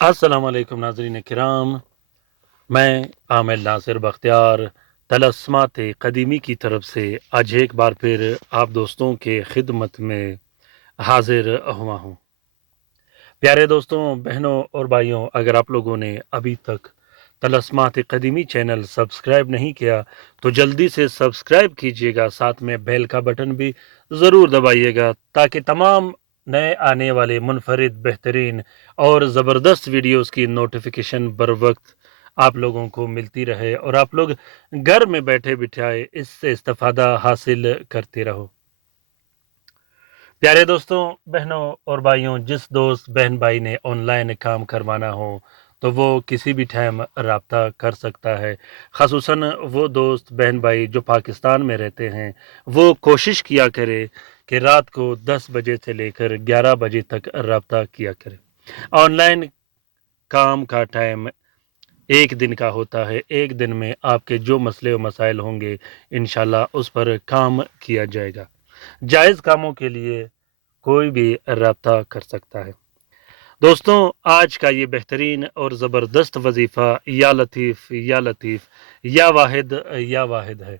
अस्सलाम वालेकुम नाज़रीन किराम। मैं आमिर नासिर बख्तियार तलस्मात क़दीमी की तरफ से आज एक बार फिर आप दोस्तों के खिदमत में हाजिर हुआ हूँ। प्यारे दोस्तों, बहनों और भाइयों, अगर आप लोगों ने अभी तक तलस्मात क़दीमी चैनल सब्सक्राइब नहीं किया तो जल्दी से सब्सक्राइब कीजिएगा, साथ में बेल का बटन भी ज़रूर दबाइएगा ताकि तमाम नए आने वाले मुनफरिद, बेहतरीन और ज़बरदस्त वीडियोस की नोटिफिकेशन बर वक्त आप लोगों को मिलती रहे और आप लोग घर में बैठे बिठाए इससे इस्तेफादा हासिल करते रहो। प्यारे दोस्तों, बहनों और भाइयों, जिस दोस्त बहन भाई ने ऑनलाइन काम करवाना हो तो वो किसी भी टाइम रब्ता कर सकता है। ख़ासुसन वो दोस्त बहन भाई जो पाकिस्तान में रहते हैं, वो कोशिश किया करे कि रात को 10 बजे से लेकर 11 बजे तक रब्ता किया करे। ऑनलाइन काम का टाइम एक दिन का होता है। एक दिन में आपके जो मसले व मसाइल होंगे इंशाल्लाह उस पर काम किया जाएगा। जायज़ कामों के लिए कोई भी रब्ता कर सकता है। दोस्तों, आज का ये बेहतरीन और ज़बरदस्त वजीफ़ा या लतीफ़ या लतीफ़ या वाहिद है।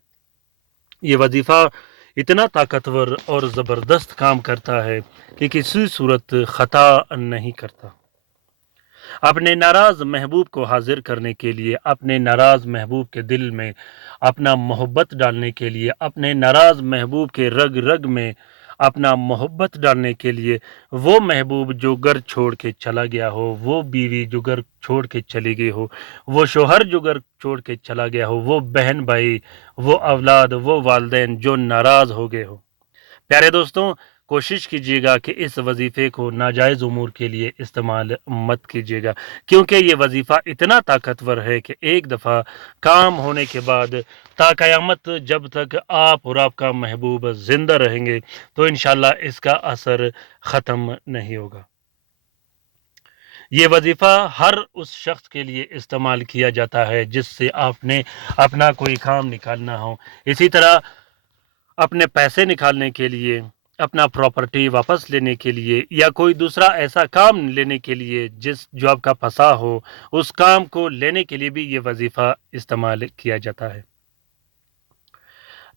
ये वजीफ़ा इतना ताकतवर और ज़बरदस्त काम करता है कि किसी सूरत ख़ता नहीं करता। अपने नाराज़ महबूब को हाज़िर करने के लिए, अपने नाराज़ महबूब के दिल में अपना मोहब्बत डालने के लिए, अपने नाराज़ महबूब के रग रग में अपना मोहब्बत डालने के लिए, वो महबूब जो घर छोड़ के चला गया हो, वो बीवी जो घर छोड़ के चली गई हो, वो शोहर जो घर छोड़ के चला गया हो, वो बहन भाई, वो औलाद, वो वालिदैन जो नाराज़ हो गए हो। प्यारे दोस्तों, कोशिश कीजिएगा कि इस वजीफ़े को नाजायज़ उमूर के लिए इस्तेमाल मत कीजिएगा, क्योंकि ये वजीफ़ा इतना ताकतवर है कि एक दफ़ा काम होने के बाद ता क़यामत जब तक आप और आपका महबूब ज़िंदा रहेंगे तो इंशाअल्लाह इसका असर ख़त्म नहीं होगा। ये वजीफ़ा हर उस शख्स के लिए इस्तेमाल किया जाता है जिससे आपने अपना कोई काम निकालना हो। इसी तरह अपने पैसे निकालने के लिए, अपना प्रॉपर्टी वापस लेने के लिए या कोई दूसरा ऐसा काम लेने के लिए जो आपका फँसा हो, उस काम को लेने के लिए भी ये वजीफ़ा इस्तेमाल किया जाता है।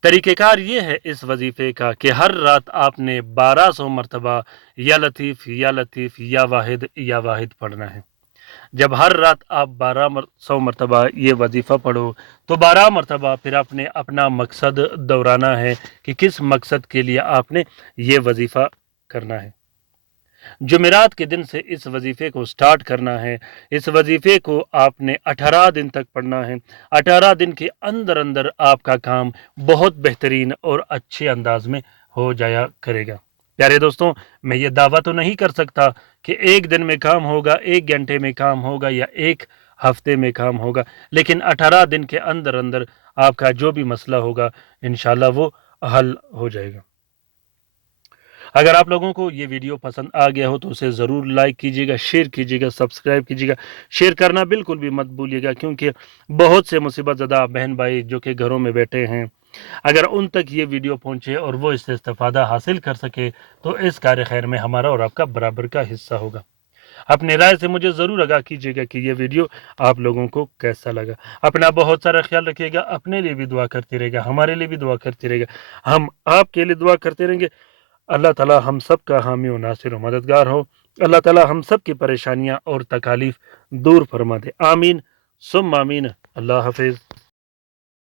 तरीक़ेकार ये है इस वजीफ़े का कि हर रात आपने 1200 मरतबा या लतीफ़ या वाहिद पढ़ना है। जब हर रात आप 1200 मरतबा ये वजीफ़ा पढ़ो तो 12 मरतबा फिर आपने अपना मकसद दोहराना है कि किस मकसद के लिए आपने ये वजीफ़ा करना है। जुमेरात के दिन से इस वजीफ़े को स्टार्ट करना है। इस वजीफ़े को आपने 18 दिन तक पढ़ना है। 18 दिन के अंदर अंदर आपका काम बहुत बेहतरीन और अच्छे अंदाज में हो जाया करेगा। प्यारे दोस्तों, मैं ये दावा तो नहीं कर सकता कि एक दिन में काम होगा, 1 घंटे में काम होगा या 1 हफ्ते में काम होगा, लेकिन 18 दिन के अंदर अंदर आपका जो भी मसला होगा इंशाल्लाह वो हल हो जाएगा। अगर आप लोगों को ये वीडियो पसंद आ गया हो तो उसे ज़रूर लाइक कीजिएगा, शेयर कीजिएगा, सब्सक्राइब कीजिएगा। शेयर करना बिल्कुल भी मत भूलिएगा, क्योंकि बहुत से मुसीबत ज़दा बहन भाई जो कि घरों में बैठे हैं, अगर उन तक ये वीडियो पहुँचे और वो इससे इस्तेफ़ादा हासिल कर सके तो इस कार्य खैर में हमारा और आपका बराबर का हिस्सा होगा। अपनी राय से मुझे ज़रूर आगाह कीजिएगा कि ये वीडियो आप लोगों को कैसा लगा। अपना बहुत सारा ख्याल रखिएगा, अपने लिए भी दुआ करते रहेगा, हमारे लिए भी दुआ करते रहेगा, हम आपके लिए दुआ करते रहेंगे। अल्लाह ताला हम सब का हामी व नासिर व मददगार हो। अल्लाह ताला हम सब की परेशानियां और तकालीफ दूर फरमा दे। आमीन सुम्मा आमीन। अल्लाह हाफिज़।